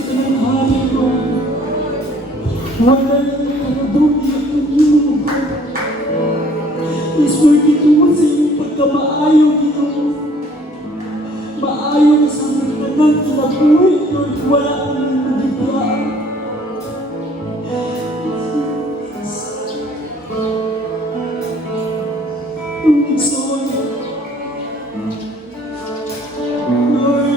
tinanghali ko. Wala'y karabuli at nangyong. Iswerte ito sa iyong pagkamaayo dito. Maayo na sa mga tagang kinabuhi ko at wala ang nagiglaan. Lord,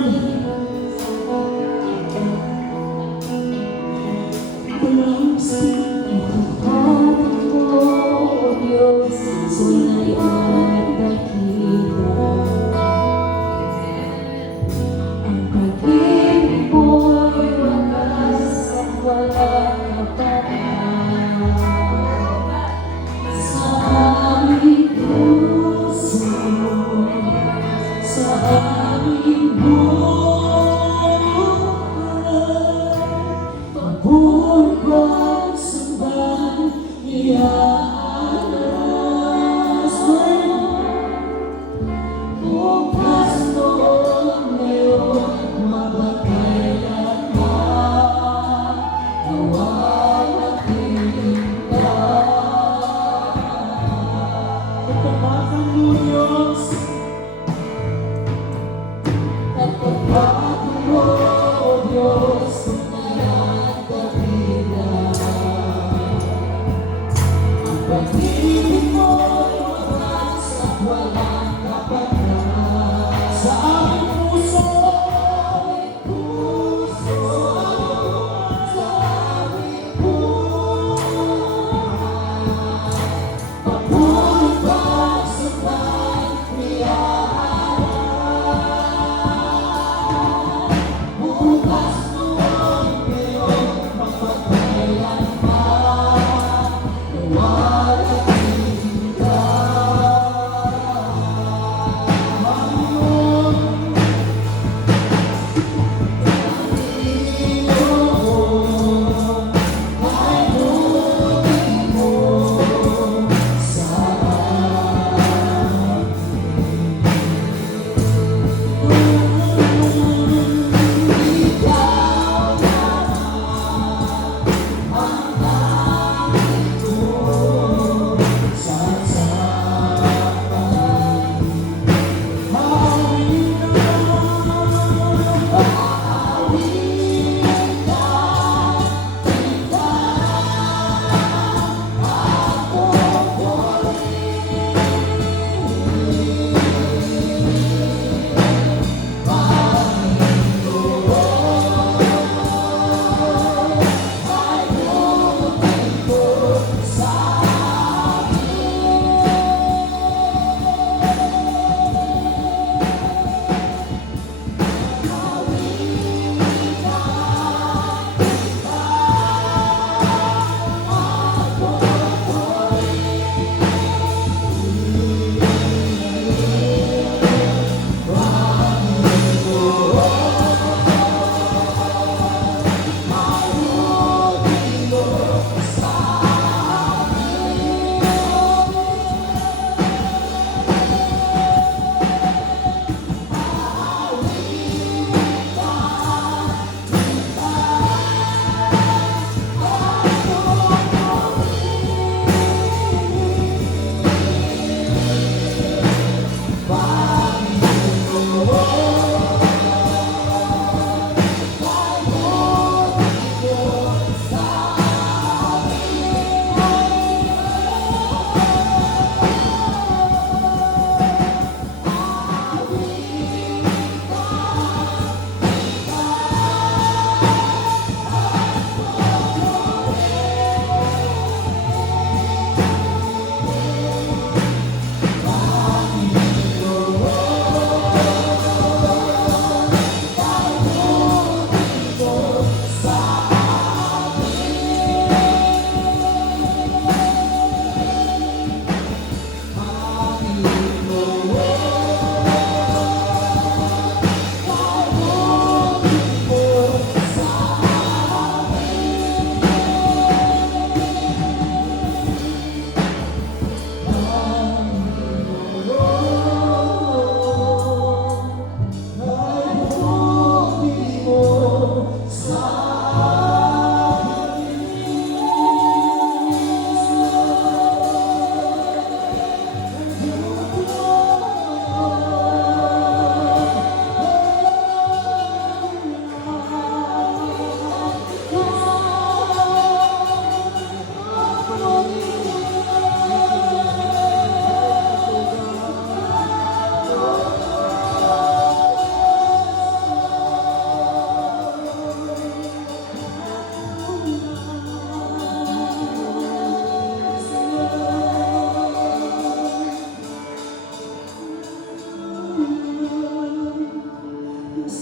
Ikaw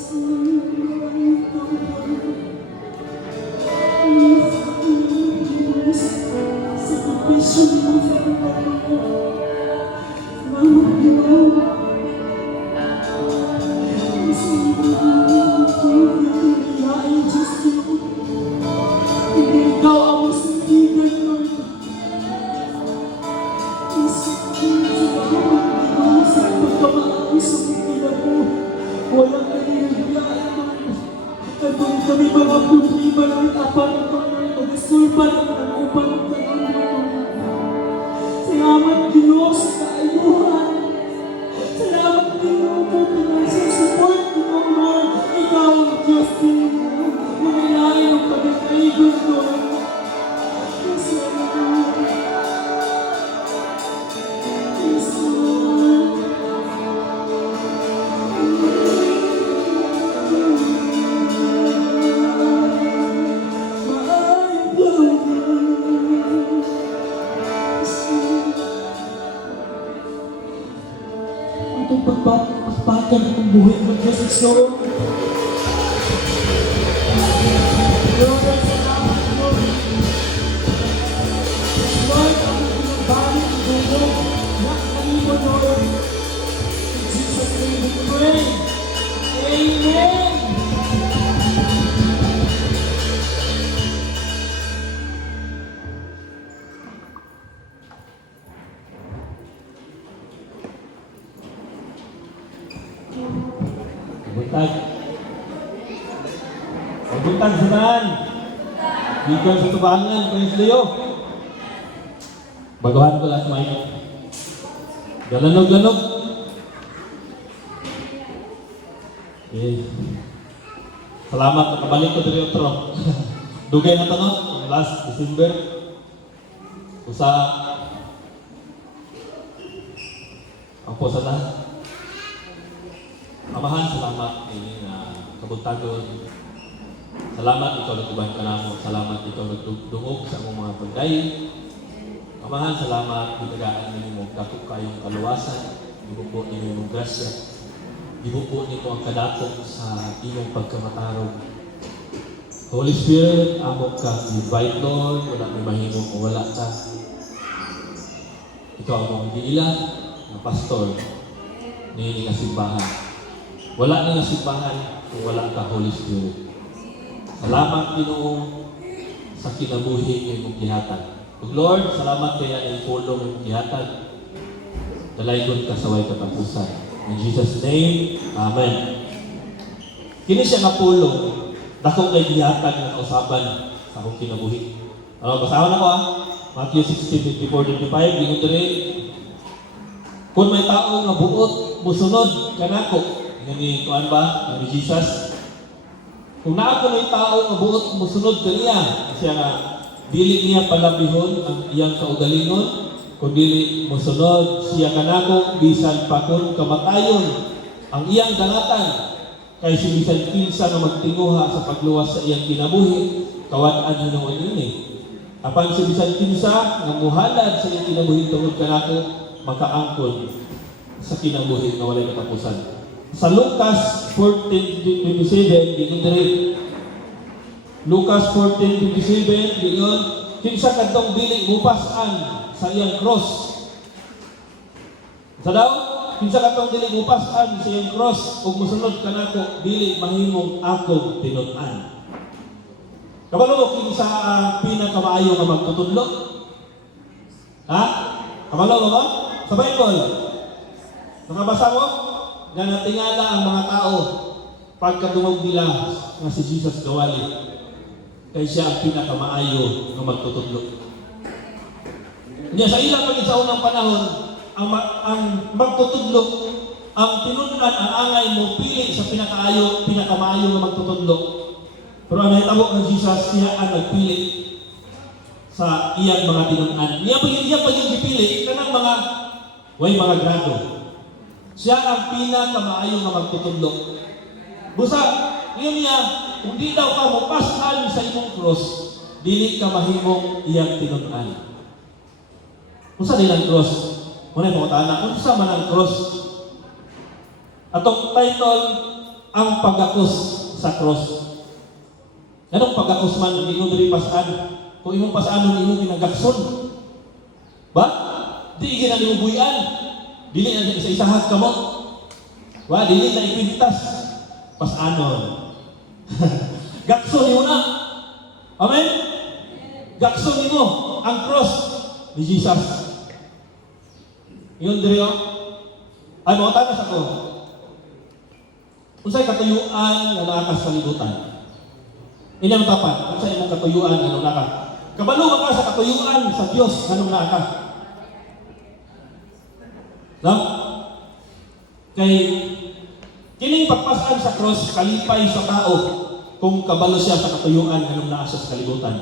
ang masindigan, Lord. Sa pagkamaayos sa pagkila ko, walang nangyayari, Lord. Katong kami mga problema ng kapal ko, Lord. Nag-sulpan ang upan ng kanila, Lord. Salamat, Ginoo, sa kaayuhan. Salamat, Ginoo, po sa support, Ginoo, Lord. Ikaw ang Diyos, Ginoo. Manilain ang pagkakaigon, Lord. Yes, Lord. Yes, Lord. Maayag lang. Yes, Lord. Itong pagpapakpakan ng buhay ng Jesus, Lord. Lord, salamat, Lord. Lord, ang pinagbalik ng dulo na kanino, Lord. In Jesus' name we pray. Amen. Buntag sa tanan. Gikan sa tubangan, praise Leo. Baguhan ko lang sa mic. Galanog-lanog. Salamat, nakabalik ko diri otro. Dugay na to, no? Last December. Usa ako sa tanan. Amahan, salamat ini na kabuntagon. Salamat ikaw nagtuban ka namo. Salamat ikaw nagdungog sa among mga pagdayon. Amahan, salamat gitagaan ninyo dako kayong kaluwasan. Gibuko ninyo imong grasya. Gibuko nito ang kadakop sa imong pagkamatarong. Holy Spirit, amo ka invite, Lord. Wala may mahimong o wala ka. Ikaw ang giila na pastor ni nga simbahan. Wala na nga simbahan kung wala ka, Holy Spirit. Salamat, Ginoo, sa kinabuhi ng imong gihatag. Ug Lord, salamat kaya ang pulong imong gihatag. Dalaygon ka sa way katapusan. In Jesus' name, Amen. Kini siya nga pulong, dako kay gihatag nga kausaban sa akong kinabuhi. Ano, basahan ako Matthew 16:24-25, gingon diri, kung may tao nga buot musunod kanako, ngani kuan ba, ni Jesus. Kung naa ko may tao nga buot musunod kaniya, siya nga dili niya palabihon ang iyang kaugalingon, kung dili musunod siya kanako bisan pa kun kamatayon ang iyang dangatan, kay si bisan kinsa nga magtinguha sa pagluwas sa iyang kinabuhi, kawat-an hinuon ini. Apan si bisan kinsa nga muhalad sa iyang kinabuhi tungod kanako, makaangkon sa kinabuhi nga walay katapusan. Sa Lucas 14:27, gingon diri. Lucas 14:27, gingon, kinsa kadtong dili mupas-an sa iyang cross. Sa daw, kinsa kadtong dili mupas-an sa iyang cross ug mosunod kanako, dili mahimong akong tinut-an. Kabalo mo kinsa ang pinakamaayo nga magtutudlo? Ha? Kabalo mo ba? Sa Bible. Nakabasa mo? Na natingala ang mga tao pagkadungog nila nga si Jesus gawali, kay siya ang pinakamaayo nga magtutudlo. Kanya sa ilang pagin sa unang panahon, ang magtutudlo, ang tinunan, ang angay mo pili sa pinakamaayo nga magtutudlo. Pero ang nahitabo ng Jesus, siya ang nagpili sa iyang mga tinunan. Iya pa yung dipili kanang mga grado. Siya ang pinakamaayo nga magtutudlo. Busa, iyon niya, kung di daw ka mapasan sa imong cross, dili ka mahimong iyang tinunan. Unsa din ang cross? Muna yung mga tanak, unsa man ang cross? Atong title, ang pagakos sa cross. Anong pagakos man ang ingon diri pasaan? Kung imong pasaan ang imong ginagakson. Ba? Di gina nimo buyan. Dili na isa-isahan kamo. Wa dili na ipintas. Pasanon. Gakson nimo na. Amen. Gakson nimo ang cross ni Jesus. Yun diri ay mo tanas ako. Unsay katuyuan nga naa sa kalibutan? Ini ang tapat. Unsay imong katuyuan nga naa ka? Kabalo ka sa katuyuan sa Dios nganong naa ka? No? Kay kining pagpasan sa cross kalipay sa tao kung kabalo siya sa katuyuan nganong naa siya sa kalibutan.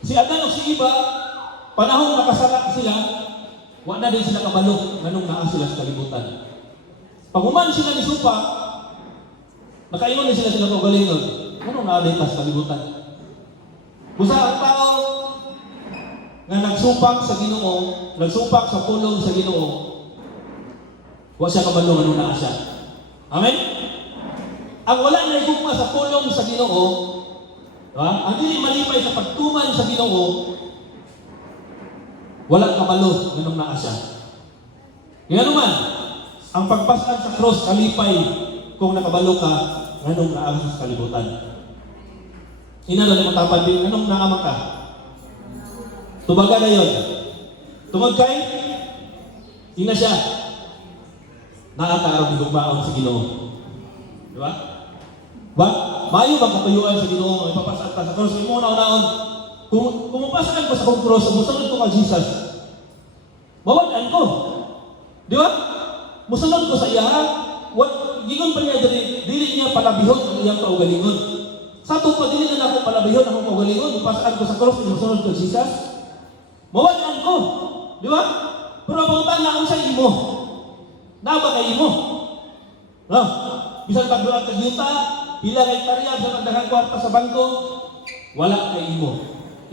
Si Adan o si Eva, panahon nakasala sila, wala din sila kabalo nganong naa sila sa kalibutan. Pag human sila ni Supa, nakaingon din sila kaugalingon, nganong naa din sa kalibutan. Busa ang tao nga nagsupang sa Ginoo, nagsupang sa pulong sa Ginoo, wa siya kabalo nganong naa siya. Amen? Ang wala na igugma sa pulong sa Ginoo, ang dili malipay sa pagtuman sa Ginoo, wala kabalo nganong naa siya. Kaya naman, ang pagpasan sa cross kalipay kung nakabalo ka nganong naa sa kalibutan. Inalo ni matapan din nganong naa ka. Tubaga na yon. Tungod kay ina siya. Naa ka aron gugmaon sa Ginoo. Di ba? Ba? Mayo bang katuyuan sa Ginoo ay papasan ka sa cross imo naon-naon. Kung mapasan ko sa cross, musunod ko kay Jesus. Mawalan ko. Di ba? Musunod ko sa iya. Gingon pa niya dili niya palabihon ang iyang kaugalingon. Sa to pa dili na ako palabihon ang kaugalingon, pasan ko sa cross musunod ko kay Jesus. Mawalan ko. Di ba? Pero pangutang na sa imo. Naba kay imo. No? Bisan pagduan ka yuta, pila kay tarya sa daghang kwarta sa bangko, wala kay imo.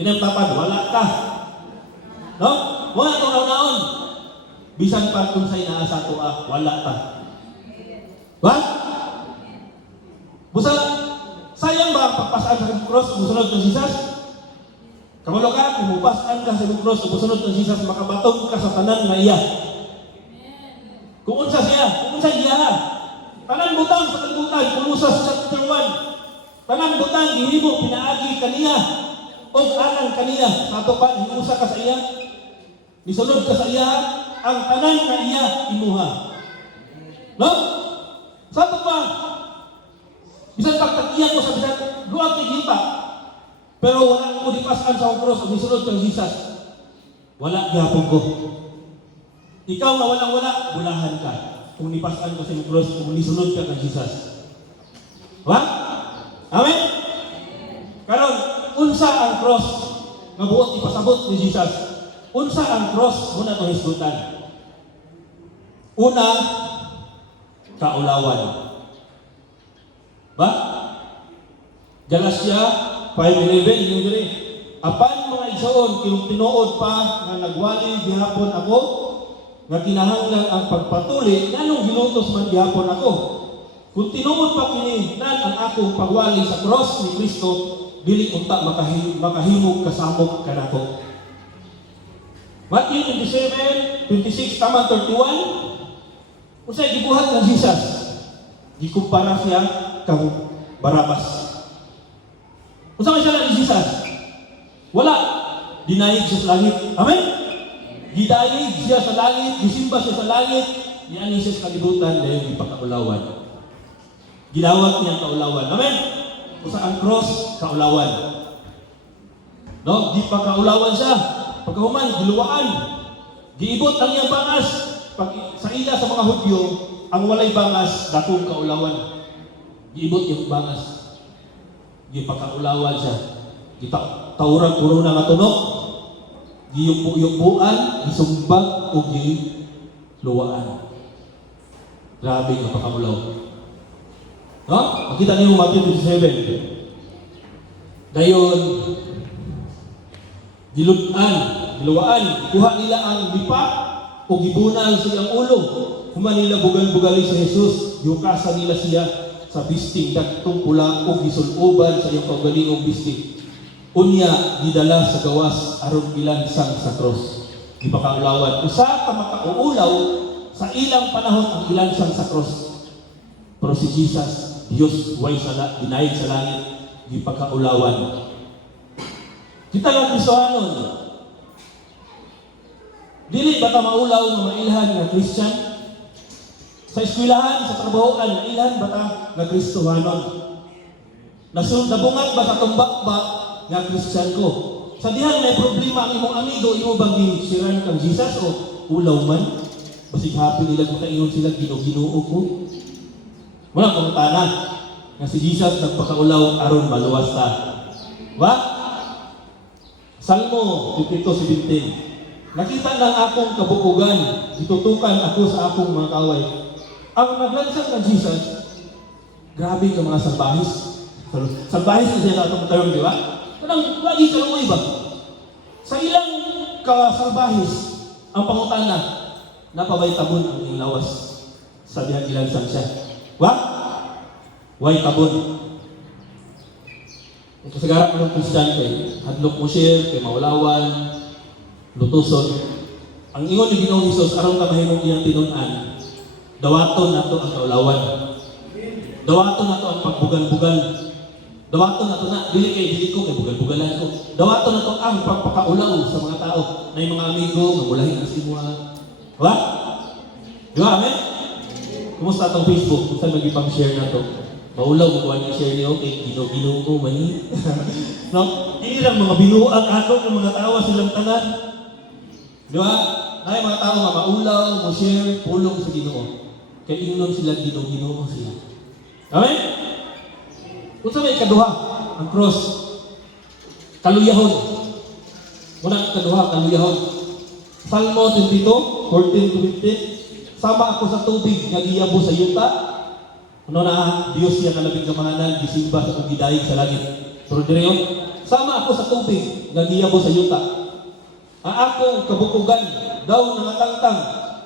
Inamtapan, wala ka. No? Wala to naon. Bisan pa kung sa'y naa sa tuwa, wala ka. What? Busa, sayang ba ang pagpasaan sa cross, musunod ng Jesus? Kamalo ka, kung mupasaan ka sa cross, musunod ng Jesus, makabatog ka sa tanan na iya. Kung unsa siya, kung unsa iya ha. Tanan butang sa kalibutan, Kulusas chapter 1. Tanan butang, gihimo, pinaagi kaniya. O alang kaniya, sa ito pa, hinusa ka sa iya. Nisunod ka sa iya, ang tanan na iya, imuha. No? Sa ito pa, bisan pagtakiya ko sa bisan, luwag kay yuta. Pero wala ko dipasan sa cross, ang nisunod kang Jesus. Wala gihapon ko. Ikaw na walang-wala, bulahan ka. Kung nipasan ko sa cross, kung nisunod ka kang Jesus. What? Amen? Karon, unsa ang cross nga buot ipasabot ni Jesus? Unsa ang cross muna itong hisgutan? Una, kaulawan. Ba? Galatia 5:11 yung diri. Apan mga igsoon, kung tinuod pa nga nagwali gihapon ako, nga kinahanglan ang pagpatuli, nganong ginutos man gihapon ako. Kung tinuod pa kini nan ang akong pagwali sa cross ni Kristo, dili unta makahimog kasamok kanako. Matthew 27:26 tama 31. Usay gibuhat ng Jesus. Gikumpara siya kang Barabas. Unsa man siya ni Jesus? Wala dinayig siya sa langit. Amen. Gidayig siya sa langit, gisimba siya sa langit, niani siya sa kalibutan dahil ipakaulawan. Gidawat niya kaulawan. Amen. Usa ang cross kaulawan. No, di pa kaulawan siya. Pagkahuman, giluwaan. Giibot ang iyang bangas. Pag sa ila sa mga Hudyo, ang walay bangas, dakong kaulawan. Giibot yung bangas. Gipakaulawan siya. Gitauran puro na matunok. Giyupo-yupuan, gisumbag, o giluwaan. Grabe yung pakaulaw. No? Makita niyo Matthew 27. Dayon, giluwaan, kuha nila ang lipa o gibunal silang ulo. Human nila bugal-bugali sa Jesus, yukasan nila siya, sa bisting dagtong pula o gisul-uban sa iyong kaugalingong bisting. Unya gidala sa gawas aron ilansang sa cross. Ipakaulawan usa ka makauulaw sa ilang panahon ang ilansang sa cross. Pero si Jesus, Dios way sala dinayeg sa langit gipakaulawan. Kita lang Kristohanon. Dili ba ta maulaw nga mailhan nga Christian? Sa eskwelahan, sa trabahoan, mailhan ba ta nga Kristohanon? Nabungat ba sa tumbak ba nga Christian ko? Sa dihang may problema ang imong amigo, imo bang gisiran kang Jesus o ulaw man? Basig happy nila makaingon sila ginoo ko. Wala kong tanan nga si Jesus nagpakaulaw aron maluwas ta. Wa? Salmo 52:17. Nakita ng akong kabukugan, ditutukan ako sa akong mga kaway. Ang naglansang ng Jesus, grabe ka mga salbahis. Salbahis na siya na itong term, di ba? Kanang lagi kaluoy ba? Sa ilang kasalbahis, ang pangutana, napabay tabon ang iyong lawas. Sabi ang ilansang siya. Wa? Way tabon. Ang kasagaran mo ng Christian kay hadlok mo share, kay maulawan, lutuson. Ang ingon ni Ginoong Hesus aron ka mahimong iyang tinun-an, dawaton nato ang kaulawan. Dawaton nato ang pagbugal-bugal. Dawaton nato na dili ko kay bugal-bugalan ko. Dawaton nato ang pagpakaulaw sa mga tao, na mga amigo nga mulahi ang simua. Wa? Di ba, amen? Kumusta itong Facebook? Kung saan mag-ipang share na to? Maulaw mo kuha niya share niyo kay Ginoo ko mani. No? Hindi lang mga binuang ato ng mga tawa silang tanan. Di ba? Ay mga tao nga maulaw, mo share, pulong sa Ginoo. Kaya ingnon sila Ginoo sila. Amen? Kung sa may kaduha, ang cross, kaluyahon. Muna kaduha, kaluyahon. Salmo 22:14-15. Sama ako sa tubig, nagiyabo sa yuta. Ano na, Diyos siya kalabing kamahanan, gisimba sa pagidayig sa langit. Pero direyon, sama ako sa tubig, nagiyabo sa yuta. Ang akong kabukugan, daw nangatangtang,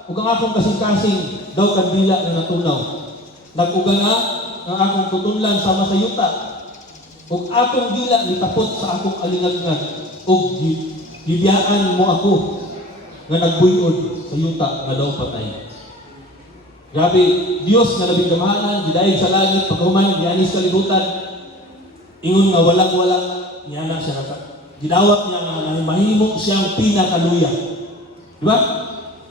ug ang akong kasing-kasing, daw kandila na natunaw. Nag-uga nga, ang akong tutunlan sama sa yuta. Ug akong dila nitapot sa akong alingagngag. Ug gibiyaan mo ako, nga nagbuyon sa yuta, nga daw patay. Grabe, Diyos nga labing kamahanan, gidayeg sa langit, pagkahuman, gianis kalibutan. Ingon nga walang-walang, niya na siya gidawat niya nga mahimong siyang pinakaluya. Diba?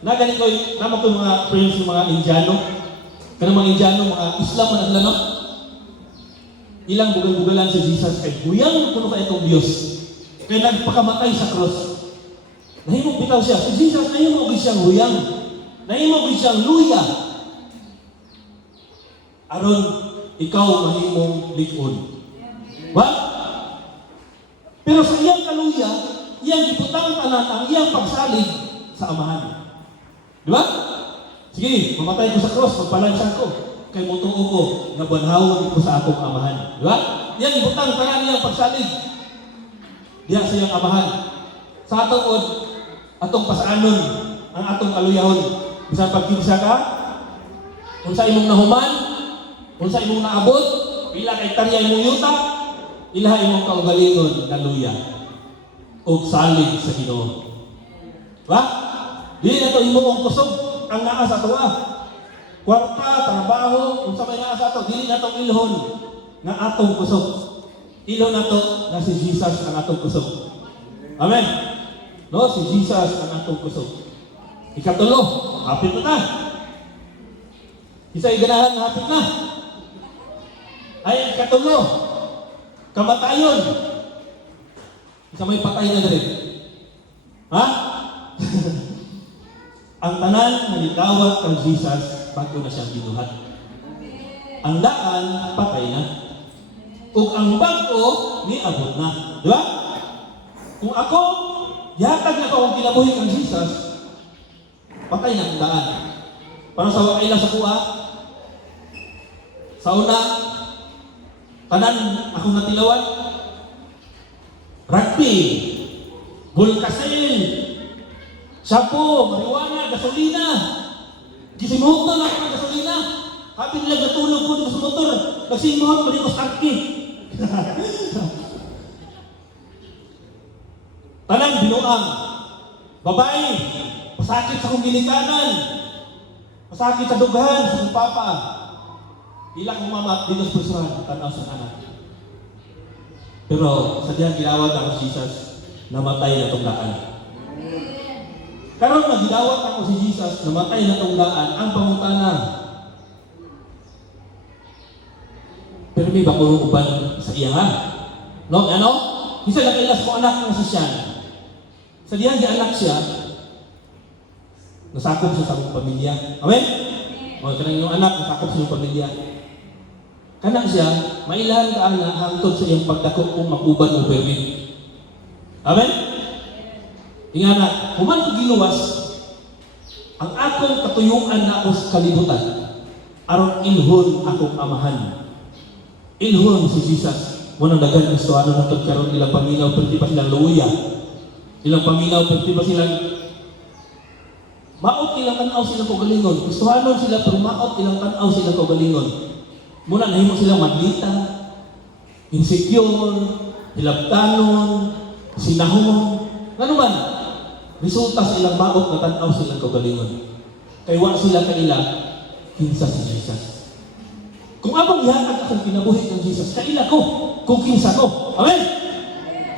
Ganito naman ko mga friends ng mga Indiano. Kanang mga Indiano, mga Islam man sila, no? Ilang bugal-bugalan sa Jesus kay buyang kuno ka itong Diyos. Kaya nagpakamatay sa cross. Nahimong bitaw siya. Si Jesus nahimong siyang huyang. Nahimong siyang luya. Aron ikaw mahimong likod. What? Pero sa iyang kaluya, iyang giputang tanan ang iyang pagsalig sa amahan. Di ba? Sige, mamatay ko sa cross, magpalansan ko. Kay mutuo ko, nga banhawon ko sa akong amahan. Di ba? Iyang giputang tanan iyang pagsalig. Diya sa iyang amahan. Sa atong pasaanon, ang atong kaluyahon. Bisan pagkinsa ka, kung sa imong nahuman, kung sa imong naabot, pila kay tarya imong yuta, ila imong kaugalingon kaluya o salig sa Ginoo. Ba? Dili na to imong kusog ang naa sa tuwa. Kwarta, trabaho, kung sa may naa sa ato, dili na to ilhon nga atong kusog. Ilhon na to na si Jesus ang atong kusog. Amen? No, si Jesus ang atong kusog. Ikatulo, hapit na ta. Isa iganahan, hapit na. Ay, ikatulo, kamatayon. Isa may patay na rin. Ha? Ang tanan na nitawag kang Jesus, bago na siyang binuhat. Ang daan, patay na. Kung ang bago, niabot na. Di ba? Kung ako, yatag na akong kinabuhi kang Jesus, patay na ang daan. Parang sa wakay lang sa kuha. Sa una, tanan akong natilawan. Rugby, bulkasil, shampoo, marijuana, gasolina. Gisimuhot na lang ang gasolina. Happy nila natulog po dito sa motor. Nagsimot po dito sa tangke. Tanan, binuang. Babae, pasakit sa kong gilikanan. Pasakit sa dugahan, sa kong papa. Ilang umamat dito sa pusuhan, tanaw sa anak. Pero sa diyang ginawat ako si Jesus, namatay na itong daan. Karon na ginawat ako si Jesus, namatay na itong daan, ang pangutana. Pero may bakulong uban sa iya nga. No, ano? Isa lang ilas ko anak ng sasyan. Sa diyan di anak siya, nasakop siya sa akong pamilya. Amen? O, kanang yung anak, nasakop sa iyong pamilya. Kanak siya, mailahan ka na hangtod sa iyong pagdako kung makuban o permit. Amen? Ingana, human ko giluwas, ang akong katuyuan na ako sa kalibutan, aron ilhon akong amahan. Ilhon si Jesus. Munang dagan gusto ano na karon ilang paminaw, perti pa silang luya. Ilang paminaw, perti pa silang maot ilang tanaw silang kagalingon. Gustuhanon sila, pero maot ilang tanaw silang kagalingon. Muna nahimo silang madlita, insecure, hilabtanon, sinahon. Ano man? Resulta sa ilang maot na tanaw silang kagalingon. Kaya wa sila kaila, kinsa si Jesus. Kung abang ihatag akong kinabuhi ng Jesus, kaila ko, kung kinsa ko. Amen?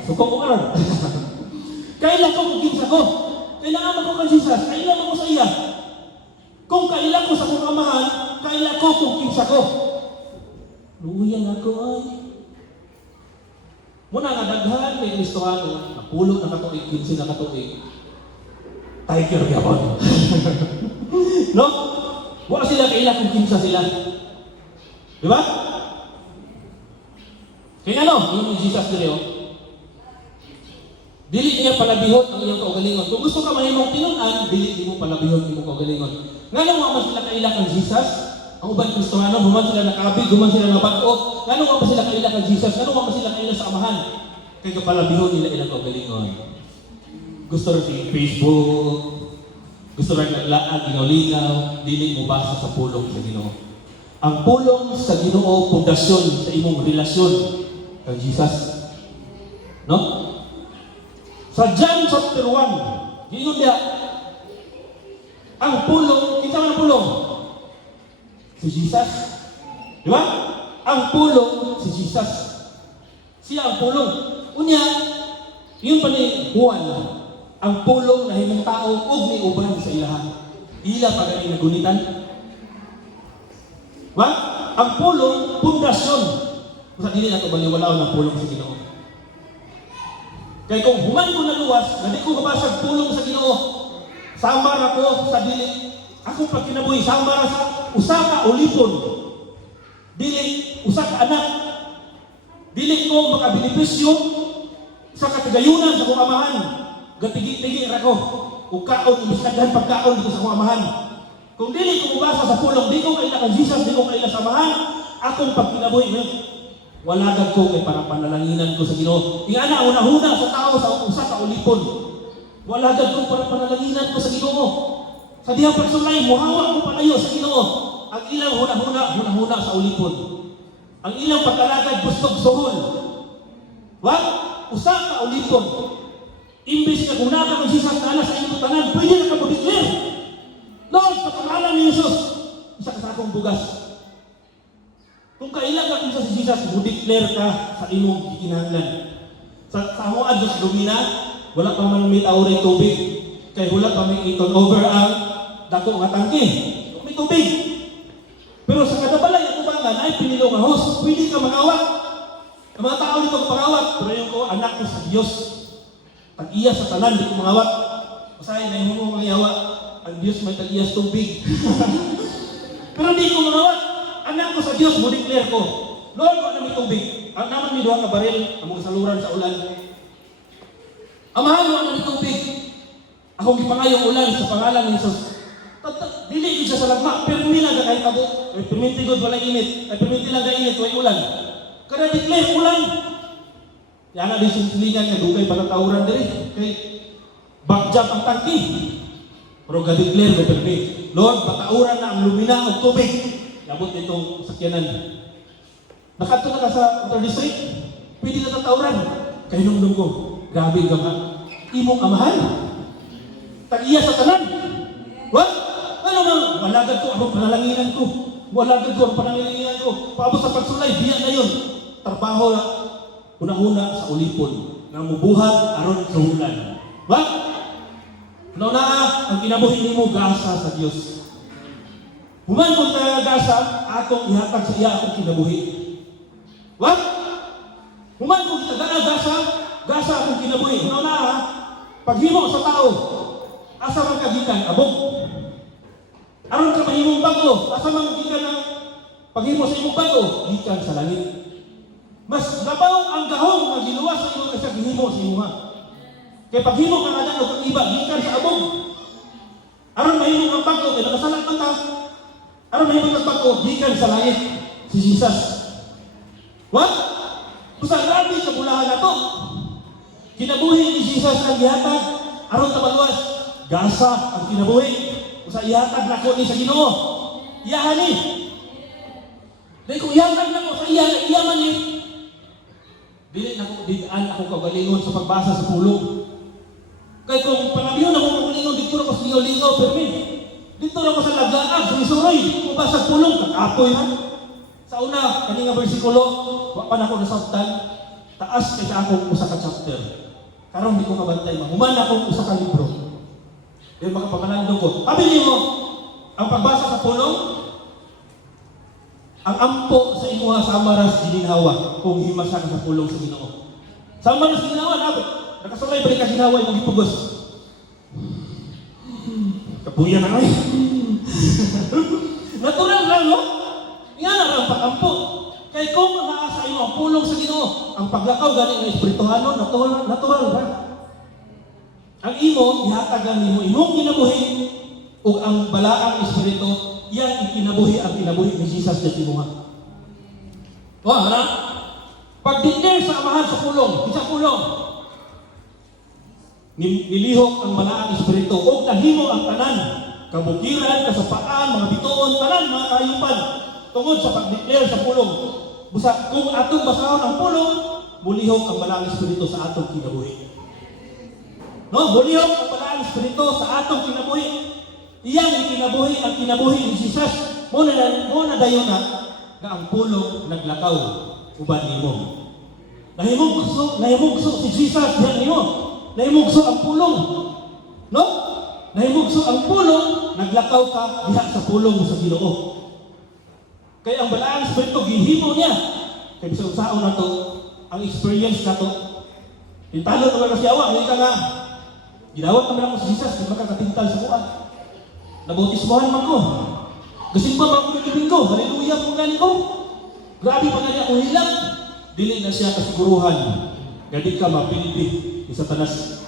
So kung umaran. Kaila ko kung kinsa ko. Kailangan ako kay Jesus, kaila ko sa iya. Kung kaila ko sa kong amahan, kaila ko kung kinsa ko. Luyan ako ay. Muna nga daghan kay Kristohano, napulot na katuig, 15 na katuig. Tiger yapon. No? Wa sila kaila kung kinsa sila. Di ba? Kaya ano, yung Jesus dito, dili niya palabihon ang iyong kaugalingon. Kung gusto ka mahimong tinunan, dili mo palabihon ang iyong kaugalingon. Ngayon mo sila kaila kang Jesus, ang uban Kristohano, human sila nakabig, human sila nabago. Ngayon mo sila kaila kang Jesus, ngayon mo sila kaila sa amahan. Kaya palabihon nila ilang kaugalingon. Gusto rin sa Facebook, gusto rin naglaan, ginoligaw, dili mo basa sa pulong sa Ginoo. Ang pulong sa Ginoo, pundasyon sa imong relasyon kay Jesus. No? Sa John chapter 1, giingon diha, ang pulong, kita man ang pulong? Si Jesus. Di ba? Ang pulong si Jesus. Siya ang pulong. Unya, yun pa ni Juan, ang pulong na himong tao ug ni uban sa ilaha. Ila pa gani nagunitan. Ba? Ang pulong, pundasyon. Kung sa dili na ito baliwalaw ng pulong sa Ginoo. Kaya kung human ko naluwas, na di ko kabasag pulong sa Ginoo, samar ako sa dili. Ako pag kinabuhi, samar sa usa ka ulipon. Dili, usa ka anak. Dili ko makabenepisyo sa katagayunan sa kong amahan. Gatigi-tigi ako. Kung kaon, imiskadahan pagkaon dito sa kong amahan. Kung dili ko mabasa sa pulong, di ko kaila kang Jesus, di ko kaila samahan, akong pagkinabuhi, walagad ko kay para panalanginan ko sa Ginoo. Ingana, una-huna sa tao sa usa ka ulipon. Walagad ko para panalanginan ko sa Ginoo. Sa dihang pagsulay, muhawa ko palayo sa Ginoo. Ang ilang huna-huna sa ulipon. Ang ilang pagkalagad, bustog suhol. What? Usa ka ulipon. Imbis na guna ka ng Jesus na ala sa iyong tanan, pwede na ka mag-declare. Lord, sa pangalan ni Jesus, isa ka sa akong bugas. Kung kailan ka kung sa si Jesus, mo-declare ka sa imong gikinahanglan. Sa Hamoa Diyos Lumina, wala pa man may tawrin tubig. Kaya wala pa may iton over ang dako nga tangke. May tubig. Pero sa kadabalay at ubangan ay pinilo nga host. Pwede ka mangawat. Ang mga tao dito pangawat. Pero yung ko, anak ko sa Diyos. Tag-iya sa tanan, di ko mangawat. Masahin na yung mga yawa. Ang Diyos may tag-iyas tubig. Pero di ko mangawat. Anak ko sa Diyos, mo-declare ko. Lord, wala may tubig. Ang naman may duha ka baril, ang mga saluran sa ulan. Amahan mo ang may tubig. Akong gipangayong ulan sa pangalan ni Jesus. Dili siya sa lagma, permi lang ka kahit abo. Ay perminti god wala init. Ay perminti lang ka init, way ulan. Kada declare ulan. Yan na din sinsilingan nga dugay para tawuran diri. Kay bagjab ang tangki. Pero ga-declare may permi. Lord, patauran na ang lumina og tubig. Labot nitong sakyanan. Nakato na ka sa Outer District, pwede na tatawran. Kaya nung ko, grabe ka nga. Imong amahan. Tag-iya sa tanan. What? Ano nang malagad ko, abang panalanginan ko. Malagad ko ang panalanginan ko. Paabot sa pagsulay, biya na yun. Trabaho na, una-una sa ulipon. Nga mubuhat, aron sa ulan. What? Nauna, ang kinabuhi mo, gasa sa Diyos. Human kong gasa, atong ihatag sa iya akong kinabuhi. What? Human kong gasa, gasa akong kinabuhi. Nauna, paghimo sa tao, asa man kagikan, abog. Aron ka mahimong bago, asa man gikan ang paghimo sa imong bago, gikan sa langit. Mas labaw ang gahong nga giluwas sa imo kaysa gihimo sa imo. Kaya paghimo ka nga o kag iba, gikan sa abog. Aron mahimong ang bago, kaya nakasalat man ta. Aron mahimong ang bago, gikan sa langit. Si Jesus. What? Kusa grabe sa bulahan na to. Kinabuhi ni Jesus ang gihatag, aron ta maluwas. Gasa ang kinabuhi. Kusa ihatag na ko ni sa Ginoo. Iyahan ni. Dahil kung ihatag na ko sa iyaman ni, dili na ko digaan ako kagalingon sa pagbasa sa pulong. Kaya kung panabiyon ako kagalingon, dito na ko sa lingaw-lingaw, permin. Dito na ko sa lagaag, sa isuroy, mabasa sa pulong, kakapoy ha. Sa una, kanina versikulo, wapan ako nasabtan, taas kaysa akong usa ka chapter. Karong di ko kabantay, mahuman akong usa ka libro. Dahil makapamanandong ko. Pabili mo, ang pagbasa sa pulong, ang ampo sa imuha sa amaras gininhawa kung himasa ka sa pulong sa Ginoo. Sa amaras gininhawa, nakasulay balik ka ginawa yung magipugos. Kapuya na kayo. Natural lang, no? Nga na ang pag-ampo. Kaya kung naasa imo ang pulong sa Ginoo, ang paglakaw galing ng espirituhano, natural ba? Ang imo, ihatagan nimo imong kinabuhi o ang balaang espiritu, yan ikinabuhi ang kinabuhi ni Jesus na timuha. Wah, ha? Pag-declare sa amahan sa pulong, isang pulong, nilihok ang balaang espiritu o nahimo ang tanan, kabukiran, kasapaan, mga bituon, tanan, mga kahayupan, tungod sa pag-declare sa pulong. Busa, kung atong basahon ang pulong, mulihok ang balaang espiritu sa atong kinabuhi. No, mulihok ang balaang espiritu sa atong kinabuhi. Iyang kinabuhi ang kinabuhi ni Jesus. Muna dayon na ang pulong naglakaw uban nimo. Nahimugso si Jesus diyan nimo. Nahimugso ang pulong. No? Nahimugso ang pulong, naglakaw ka diha sa pulong sa Ginoo. Kaya ang balaang espiritu gihimo niya. Kaya sa usaon na to, ang experience na to. Tintalo na kasi awa, hindi ka nga. Ginawat naman ako si Jesus, di makakatintal sa buwan. Nabautismohan man ko. Gasimba man ko yung ibig ko. Hallelujah kung gani ko. Grabe pa nga niya kung hilang. Dili na siya kasiguruhan. Gadi ka mapilipit sa tanas.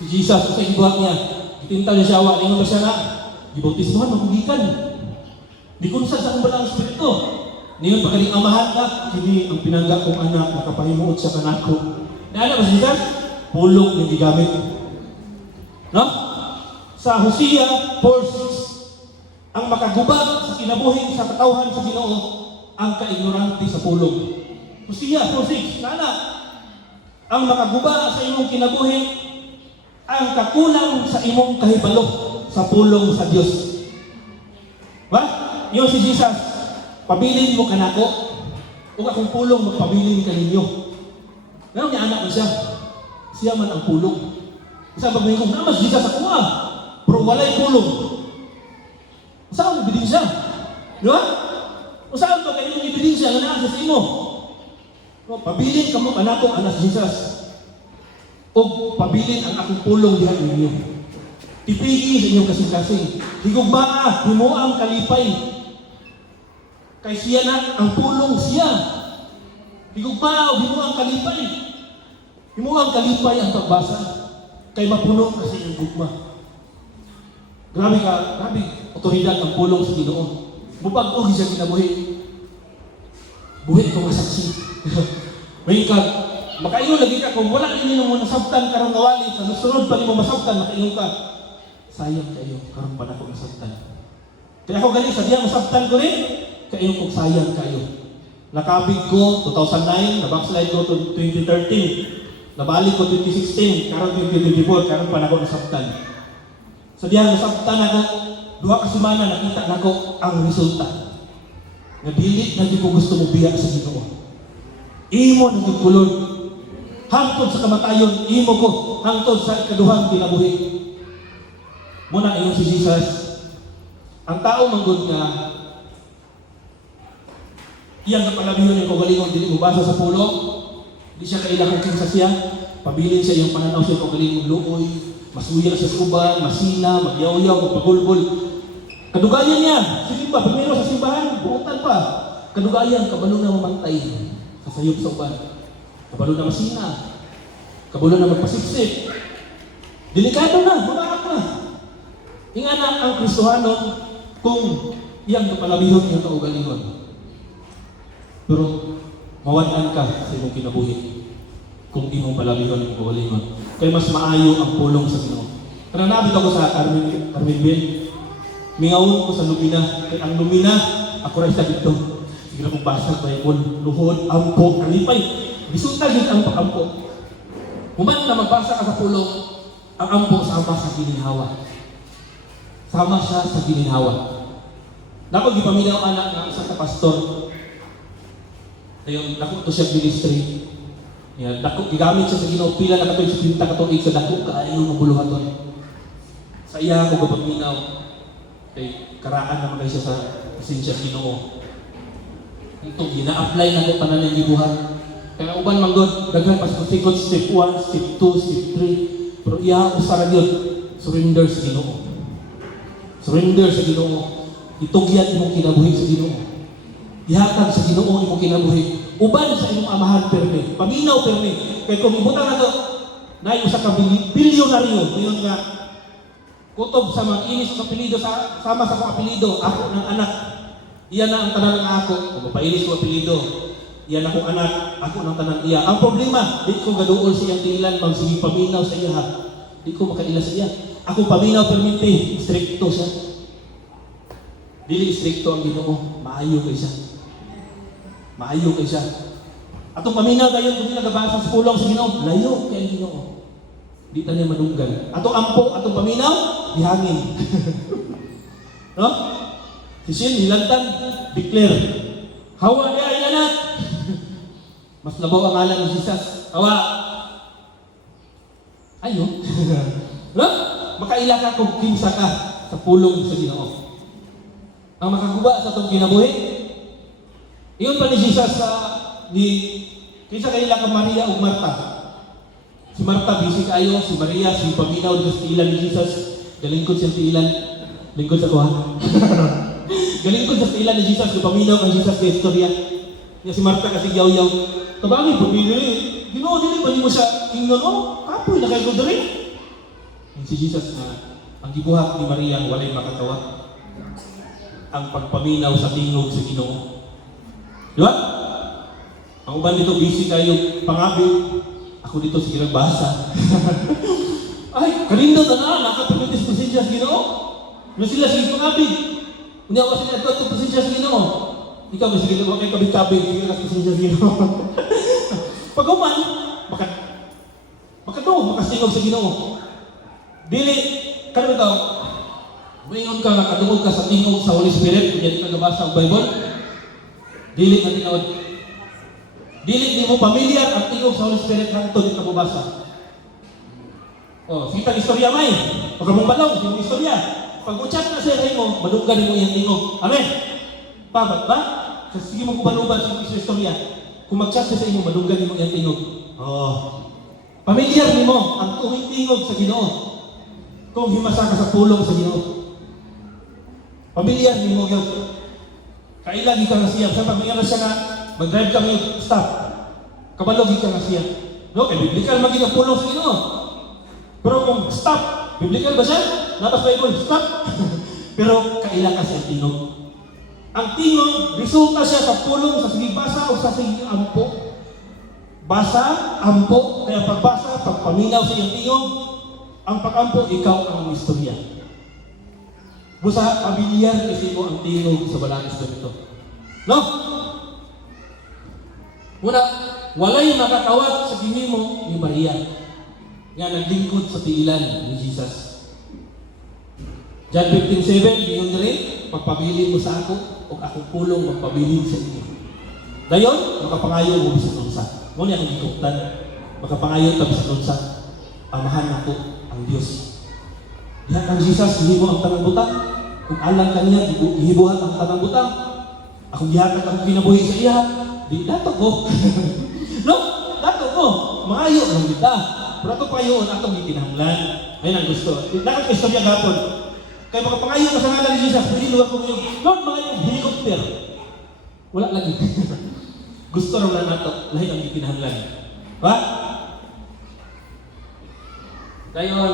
Si Jesus, sa ibuhat niya, itintal niya siya awa. Ingon ba siya na? Gibautismohan, magugikan. Di kung saan sa kumbalang espiritu. Ngayon, pagkaling amahan ka, hindi ang pinangga kong anak, nakapahimuot siya kanako. Naala ba si Jesus? Pulong yung gigamit. No? Sa Hosea 4:6, ang makagubag sa kinabuhi sa katawhan sa Ginoo, ang kaignorante sa pulong. Hosea 4:6, nana, ang makaguba sa imong kinabuhi, ang kakulang sa imong kahibalo sa pulong sa Dios. Ba? Yung si Jesus, pabilin mo kanako, o akong pulong magpabilin ka ninyo. Pero may anak na siya. Siya man ang pulong. Isa ba may kung namas Jesus ako pero walay pulong. Saan ang ebidensya? Di ba? O saan ba kayo yung ebidensya na nasa sa imo? Pabilin ka mo kanakong anak Jesus. O pabilin ang akong pulong dihan ninyo. Tipigi sa inyong kasing-kasing. Higugmaa, himuang kalipay. Kay siya na ang pulong siya. Higugmaa o himuang kalipay. Himuang kalipay ang pagbasa. Kay mapuno kasi yung gugma. Grabe ka, grabe. Otoridad ang pulong sa Ginoo. Mupag-ugi siya kinabuhi. Buhit ko masaksi. May ka, makaingon lagi ka, kung wala ninyo mo nasabtan karong nawali, sa sunod pa mo masabtan, makaingon ka. Sayang kayo, karong pa na ko nasabtan. Kaya ako galing sa diya, masabtan ko rin. Kaya kung sayang kayo. Nakabig ko 2009, na-backslide ko to 2013. Nabalik ko 2016, karon 2024, karon pa na ako nasabtan. Sa diya, nasabtan ako, 2 ka semana nakita na ko ang resulta. Nga dili na di ko gusto mo biya sa Ginoo. Imo na gigulod. Hangtod sa kamatayon, imo ko. Hangtod sa ikaduhang kinabuhi. Muna ingon si Jesus, ang tao manggod nga, iyang kapalabiyon yung kagalingon, dili mo basa sa pulo, di siya kailangan kinsa siya, pabilin siya yung pananaw siya kagalingon luoy, masuya siya sa uban, masina, magyaw-yaw, magpagulbol. Kadugayan niya, sige pa, primero sa simbahan, buutan pa. Kadugayan, kabalo na mamantay, kasayop sa uban. Kabalo na masina, kabalo na magpasipsip. Delikado na, mabaak na. Inga na ang Kristohanon kung iyang kapalabihon iyang kaugalingon. Pero mawalan ka sa imong kinabuhi kung imong palabihon iyang kaugalingon. Kaya mas maayo ang pulong sa Ginoo. Kaya nabit ako sa Carmenville. Mingawon ko sa Lumina. Kaya ang Lumina, ako rin sa dito. Sige na kong basa, Bible, luhod, ampo, kalipay. Bisunta yun ang pag-ampo. Human na magbasa ka sa pulong, ang ampo sama sa gininhawa. Sama siya sa gininhawa. Dako gipaminaw anak ng isang pastor. Ayun, dako to siya ministry. Ya, dako gigamit siya sa Ginoo pila na katoy sa pinta katuig sa dako kaayo nga buluhaton. Sa iya ako gapaminaw. Kay karaan naman kayo sa pasensya Ginoo. Ito gina-apply na ko tanan ng gibuhat. Kaya uban manggod daghan pas ko step 1, step 2, step 3. Pero iya usa ra gyud surrender sa Ginoo. Surrender sa Ginoo. Itugyan imong kinabuhi sa Ginoo. Ihatag sa Ginoo imong kinabuhi. Uban sa imong amahan perme. Paminaw perme. Kay kung ibutang nato nay usa ka bilyonaryo, mayon nga kutob sa mga inis sa apelido sama sa kong apelido, ako ng anak. Iyan na ang tanan ng ako. Kung mapainis ko apelido, iyan akong anak, ako ng tanan iya. Ang problema, di ko gaduol sa iyang tilan, magsige paminaw sa iya ha. Di ko makaila sa iya. Ako paminaw perminti, stricto siya. Dili stricto ang Ginoo, maayo kay siya. Maayo kay siya. Atong paminaw dayon kung nagabasa sa pulong sa Ginoo, layo kay Ginoo. Di ta niya madunggan. Atong ampo, atong paminaw, dihangin. No? Sisin, hilagtan, declare. Hawa niya ay anak. Mas labaw ang ngalan ni Jesus. Hawa. Ayo. No? Makaila ka kung kinsa ka sa pulong sa Ginoo. Ang makaguba sa itong kinabuhi. Iyon pa ni Jesus ni kinsa kaila ka Maria ug Marta. Si Marta, busy kayo. Si Maria, si paminaw dito sa ilan ni Jesus. Galingkod siya sa ilan. Lingkod sa kuha. Galingkod sa ilan ni Jesus. Si paminaw ang Jesus kay istorya. Niya si Marta kasi yaw-yaw. Tabangin, pumili. Ginoo, dili ba mo siya ingnon? Oh, kapoy na kayo doon rin. Si Jesus na ang gibuhat ni Maria walay makatawa. Ang pagpaminaw sa tingog sa Ginoo. Di ba? Ang uban dito, busy kayo pangabi. Ako dito sige nagbasa. Ay, kanindot na nakapagpitis pasensya sa Ginoo. Ano sila sige pangabig. Hindi ako sila ito pasensya sa Ginoo. Ikaw may sige naman kayo kabig-kabig, sige na pasensya sa Ginoo. Pag uman, makasingog sa Ginoo. Dili, kanino ito? Maingon ka, nakadungog ka sa tingog sa Holy Spirit, kung yan ka nabasa ang Bible. Dili na tinawad. Dili di mo pamilyar ang tingog sa Holy Spirit hangtod di ka mabasa. Oh, sitang istorya may. Pag mong balong, yung istorya. Pag uchat na sa mo, madunggan mo yung tingog. Amen. Pabat ba? Sige mo kubaluban sa istorya. Kung mag-chat sa imo, madunggan mo yung tingog. Oh. Pamilyar ni mo ang tuwing tingog sa Ginoo. Kung himasa ka sa pulong sa Ginoo. Pamilyar ni mo yung kailan ka na siya. Sa pamilyar na siya nga, mag-drive kami, stop. Kabalog ka nga siya. No, kaya biblical maging ang pulong sa Ginoo. Pero kung stop, biblical ba siya? Labas Bible, stop. Pero kailan kasi ang tingog. Ang tingog, resulta siya sa pulong, sa sige basa o sa sige ampo. Basa, ampo, kaya pagbasa, pagpaminaw sa iyong tingog, ang pag-ampo, ikaw ang istorya. Busa pamilyar kasi mo ang tingog sa Balang Espiritu. No? Muna, walay makatawat sa gihimo ni Maria nga naglingkod sa tiilan ni Jesus. John 15:7, yun rin, magpabilin mo sa ako o akong pulong magpabilin sa inyo. Dayon, makapangayo mo sa unsa. Mo ni akong gikuptan, makapangayo ta sa unsa. Amahan nako ang Dios. Diha kang Jesus gihimo ang tanang butang. Kung alang kaniya gihibuhat ang tanang butang. Akong gihatag ang kinabuhi sa iya. Di dato ko. No, dato ko. Maayo lang kita. Pero ito payoon atong gitinahanglan. Ayun ang gusto. Nakakistorya gapon. Kaya makapangayo ka sa ngalan ni Jesus, pwede luwag ko yung Lord, mga yung helicopter. Wala lagi. Gusto rin lang nato, lahi ang itinahanglan. Ha? Dayon,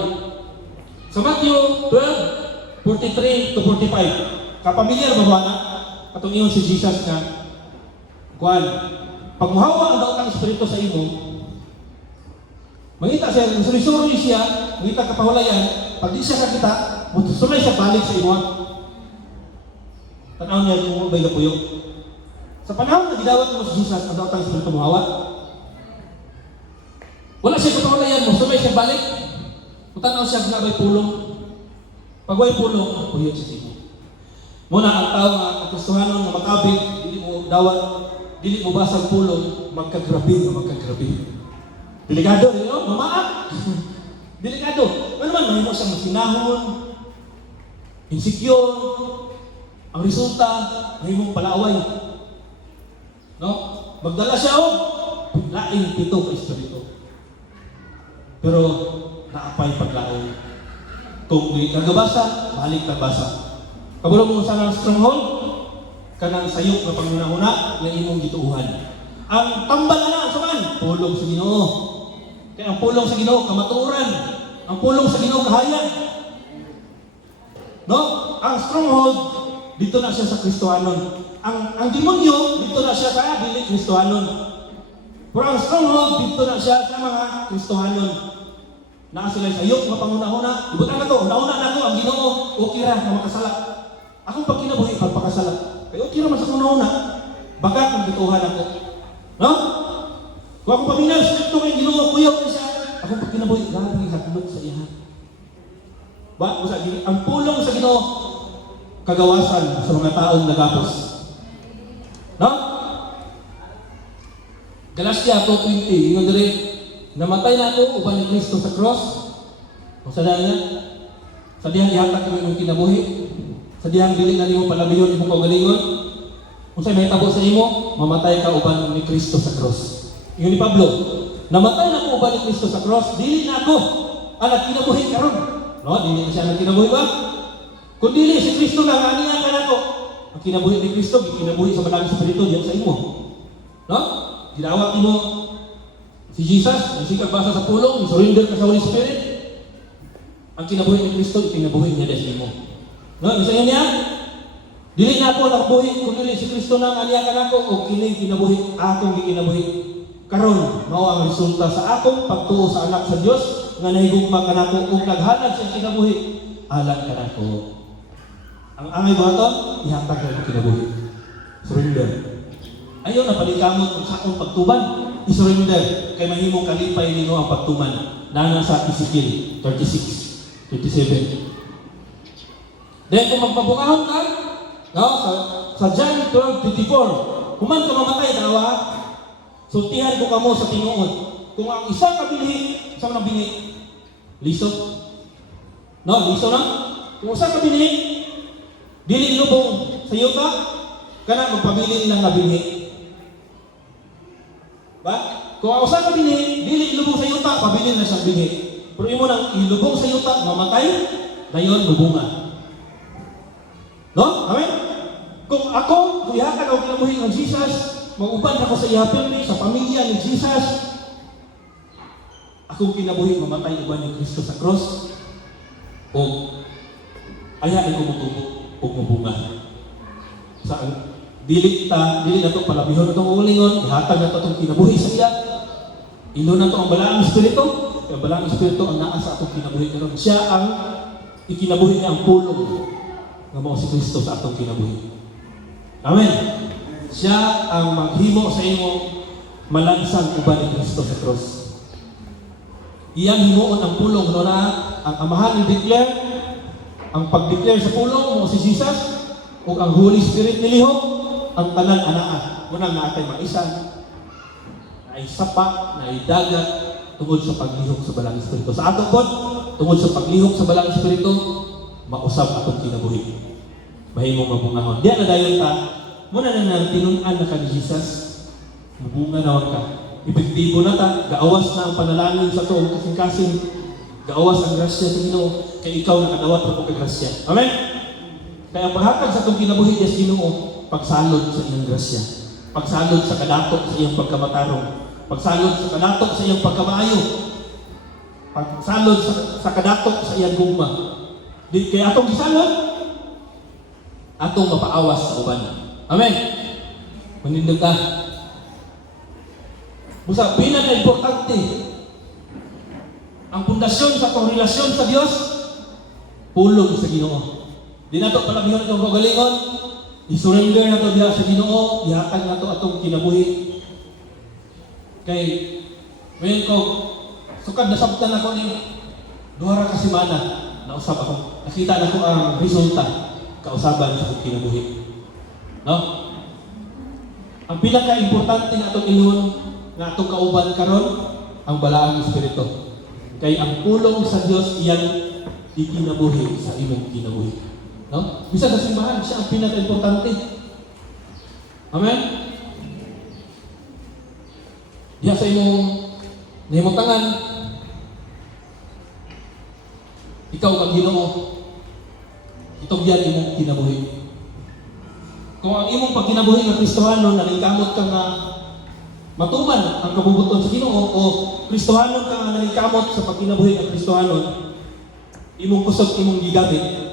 sa Matthew 12:43 to 45, kapamilyar ba ba na? Katong iyon si Jesus nga, kuan, pag muhawa ang daotang espiritu sa imo, mangita siya, sulisuri siya, mangita kapahulayan, pag di siya kakita, sulay siya balik sa imo. Tanaw niya kung may lapuyo. Sa panahon na gidawat mo si Jesus, ang daotang espiritu muhawa, wala siya kapahulayan mo, sulay siya balik. Tanaw siya na may pulong. Pag may pulong, puyo siya imo. Muna ang tao nga, ang gustuhanon nga makabig, dili mo dawat, dili mo basag pulong, magkagrabe. Delikado, no? Mamaak. Delikado. Ano man, mahimo siyang masinahon, insecure, ang resulta, mahimong palaaway. No? Magdala siya o, laing pito ka espiritu. Pero, naapay paglaon. Kung di kagabasa, balik nagbasa. Kabulong mo sa stronghold, kanang sayok na pangunahuna, na imong gituuhan. Ang tambal na, saman, pulong sa Ginoo. Kaya ang pulong sa Ginoo, kamaturan. Ang pulong sa Ginoo, kahayag. No? Ang stronghold, dito na siya sa Kristohanon. Ang demonyo, dito na siya sa dili Kristohanon. Pero ang stronghold, dito na siya sa mga Kristohanon. Na sila sayok, mga pangunahuna. Ibutan na to, nauna na to, ang Ginoo, okay ra, na makasala. Akong pag kinabuhi, pagpakasala. Kaya okay ra man sa kunahuna. Baka kung gituhan ako. No? Kung ako paminaw, stricto kay Ginoo, kuyok na siya. Akong pag kinabuhi, grabe hatlot sa iya. Ba? Ang pulong sa Ginoo, kagawasan sa mga taong nagapos. No? Galatia 2:20, yun rin, namatay na ako uban ni Kristo sa cross. Kung sa dahil niya, sa dihang ihatag kami ng kinabuhi, sa dihang dili na nimo palabiyon imong kaugalingon, kung sa'y may tabo sa imo, mamatay ka uban ni Kristo sa cross. Yun ni Pablo, namatay na ako uban ni Kristo sa cross, dili na ako ang nagkinabuhi karon. No, dili na siya nagkinabuhi ba? Kung dili si Kristo lang aniya ka nako. Ang kinabuhi ni Kristo, kinabuhi sa Balang Espiritu diyan sa imo. No? Gidawat mo si Jesus, ang sikap basa sa pulong, surrender ka sa Holy Spirit. Ang kinabuhi ni Kristo, kinabuhi niya sa imo. No, isa niya. Dili na ako nakabuhi kung dili si Kristo nang aniya ka nako o kini kinabuhi akong gikinabuhi. Karon mao ang resulta sa akong pagtuo sa anak sa Dios nga nahigugma kanako ug naghanag sa kinabuhi alang kanako. Ang angay buhaton ihatag ang kinabuhi. Surrender. Ayo na palikamot kung sa akong pagtuban, i-surrender kay mahimong kalipay nino ang pagtuman. Nana sa Ezekiel 36:27. Then kung magpabungahon ka, no, sa John 12:24, human ka mamatay dalawa, sultihan ko kamo sa tinuod. Kung ang isa ka binhi, sa mga binhi, liso. No, liso na. Kung isa ka binhi, dili lubong sa iyo ka, kana magpabilin lang na binhi. Ba? Kung ang isa ka binhi, dili ilubong sa iyo ka, pabilin na siyang binhi. Pero imo nang ilubong sa iyo ka, mamatay, dayon lubungan. No? Amen? Kung ako, kung ihatag ako kinabuhi ng Jesus, mag-uban ako sa ihapil ni, sa pamilya ni Jesus, akong kinabuhi, mamatay uban ni Kristo sa cross, o ayahin ko mutubo o mabunga. Sa dili na to palabihon itong ulingon, ihatag na to itong kinabuhi sa iya, ilo na to ang Balang Espiritu, ang Balang Espiritu ang naa sa atong kinabuhi karon. Siya ang ikinabuhi niya ang pulong. nga mao si Kristo sa atong kinabuhi. Amen. Siya ang maghimo sa imo malansang uban ni Kristo sa cross. Iyang himuon ang pulong no na ang amahan i-declare, ang pag-declare sa pulong mo si Jesus ug ang Holy Spirit nilihok ang tanan anaa. Munang naatay maisan, na isapa, na idagat tungod sa paglihok sa balang espiritu. Sa atong pod, tungod sa paglihok sa balang espiritu, mausab atong kinabuhi. Mahimong mabungahon. Diyan na dayon ta, muna na tinun-an na ka ni Jesus, mabunga na ka. Epektibo na ta, gaawas na ang panalangin sa tuong kasing-kasing, gaawas ang grasya sa Ginoo, kay ikaw nakadawat ra kag grasya. Amen? Kaya ang paghatag sa itong kinabuhi niya sa Ginoo, pagsalod sa iyang grasya, pagsalod sa kadatok sa iyang pagkamatarong, pagsalod sa kadatok sa iyang pagkamaayo, pagsalod sa kadatok sa iyang gugma. Di kaya atong gisalod, atong mapaawas sa uban. Amen? Manindog ka. Busa, pinaka-importante, ang pundasyon sa atong relasyon sa Dios, pulong sa Ginoo. Di na ito palabihon itong kagalingon, i-surrender na ito diya sa Ginoo, ihatag na ito atong kinabuhi. Kay, ngayon ko, sukad nasabtan ako ni duhara ka semana, nausap ako, nakita na ko ang resulta, kausaban sa akong kinabuhi. No? Ang pinaka-importante na itong ilun, na itong kauban karon, ang balaang espiritu. Kay ang pulong sa Dios iyang ikinabuhi sa imong kinabuhi. No? Bisa sa simbahan, siya ang pinaka-importante. Amen? Diya sa imong tangan, ikaw kang Ginoo, itong yan imong kinabuhi. Kung ang imong pagkinabuhi ng Kristohano, nalingkamot ka nga matuman ang kabubuton sa Ginoo, o Kristohano ka nga nalingkamot sa pagkinabuhi ng Kristohano, imong kusog, imong gigamit,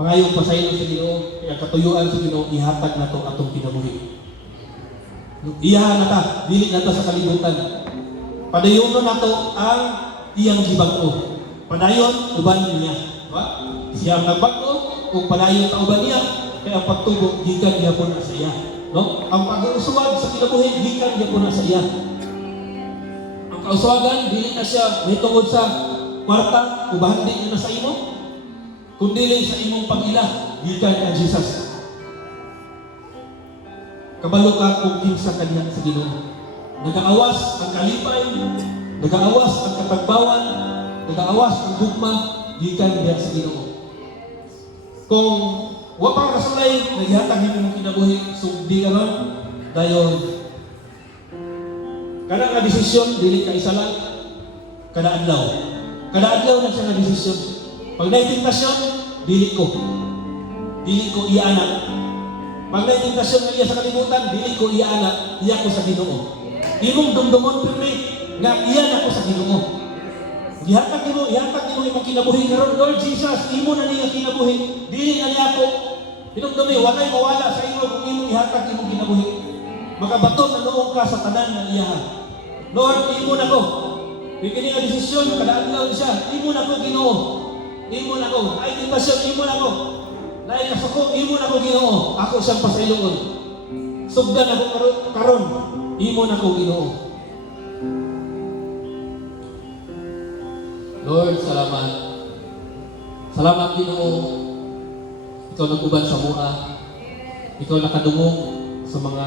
pangayong pasaylo sa Ginoo, kaya katuyuan sa Ginoo, ihatag na to atong kinabuhi. Iyahan na ta, dili na ta sa kalibutan. Padayon na to ang iyang gibag-o. Padayon, uban niya. Diba? Siya ang nagbago, kung padayon ta uban niya, kaya ang pagtubo, gikan niya po na sa iya. No? Ang pag-usuwag sa kinabuhi, gikan niya po na sa iya. Ang kausuwagan, dili na siya may tungod sa kwarta, ubahan din na sa imo, kundi lang sa imong pag-ila, gikan ang Jesus. Kabalo ka kung kinsa kanya sa Ginoo. Nag-aawas ang kalipay, nag-aawas ang katagbawan, nag-aawas ang gugma, gikan diya sa Ginoo. Kung wa pa kasulay, naghihatag imong kinabuhi, sugdi ka ron, dayon kada nga desisyon, dili ka isa lang, kada adlaw. Kada adlaw na siya nga desisyon. Pag naitintasyon, dili ko iaanak. Pag naitintasyon nga iya sa kalimutan, dili ko iaanak, iya ko sa Ginoo. Imong dumdumon pirmi nga iyan ako sa Ginoo. Ihatag nimo imong kinabuhi karon, Lord Jesus, imo na niya kinabuhi, dili na niya ako. Dinumdumi, walay mawala sa imo kung imong ihatag imong kinabuhi. Makabaton na noong ka sa tanan nga iyahan. Lord, imo na ko. Bikini nga desisyon, kada adlaw siya, imo na ko Ginoo. Imo na ko, ay tentasyon, imo na ko. Lain kasukog, imo na ko Ginoo. Ako siyang pasayloon. Sugdan ako karon, imo na ko Ginoo. Lord, salamat. Salamat Ginoo. Ikaw nag-uban sa muna. Ikaw nakadungog sa mga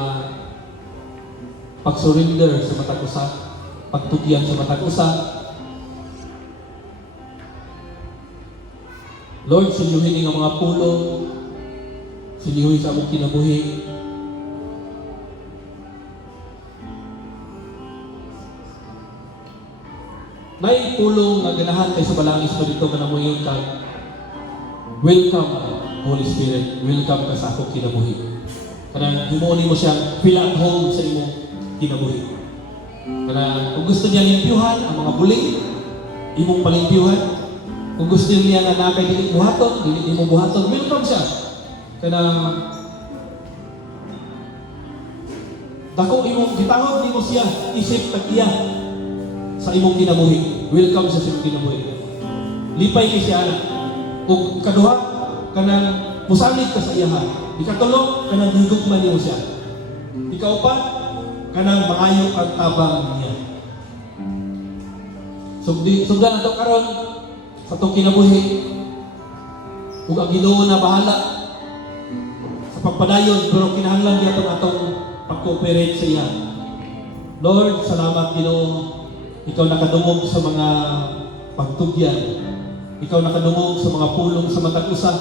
pag-surrender sa matag usa, pagtugyan sa matag usa. Lord, silyuhin ang mga pulong, silyuhin sa among kinabuhi. May pulong nga ganahan kay sa balang espiritu ka na mo yun ka. Welcome, Holy Spirit. Welcome ka sa akong kinabuhi. Kanang himuon mo siyang feel at home sa imong kinabuhi. Kanang kung gusto niya limpyuhan ang mga buling, imong palimpyuhan. Kung gusto niya na nakay dili buhaton, dili mo buhaton, welcome siya. Kanang dako imong gitawag nimo siya isip tag-iya sa imong kinabuhi. Welcome sa imong kinabuhi. Lipay kay siya. Kung kaduha, kanang musamit ka sa iyahan. Ikatulo, kanang higugman niyo siya. Ikaupat, kanang maayo ang tabang niya. Sugdan nato karon sa itong kinabuhi, ug ang Ginoo na bahala sa pagpadayon, pero kinahanglan gyapon atong pag-cooperate sa iya. Lord, salamat Ginoo. Ikaw nakadungog sa mga pagtugyan. Ikaw nakadungog sa mga pulong sa matag usa.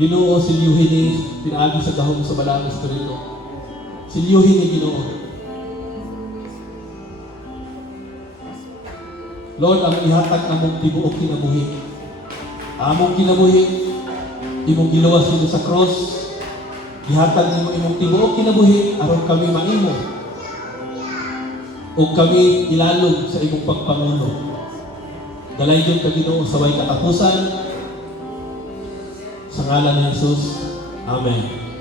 Ginoo, silyuhin ni pinaagi sa gahom sa Balaang Espiritu. Silyuhin ni Ginoo. Lord, ang ihatag namong tibuok kinabuhi. Among kinabuhi, imong giluwas nimo sa cross. Ihatag nimo imong tibuok kinabuhi aron kami maimo. O kami ilalong sa imong pagpangulo. Dalaygon ka Ginoo sa way katapusan. Sa ngalan ni Jesus. Amen.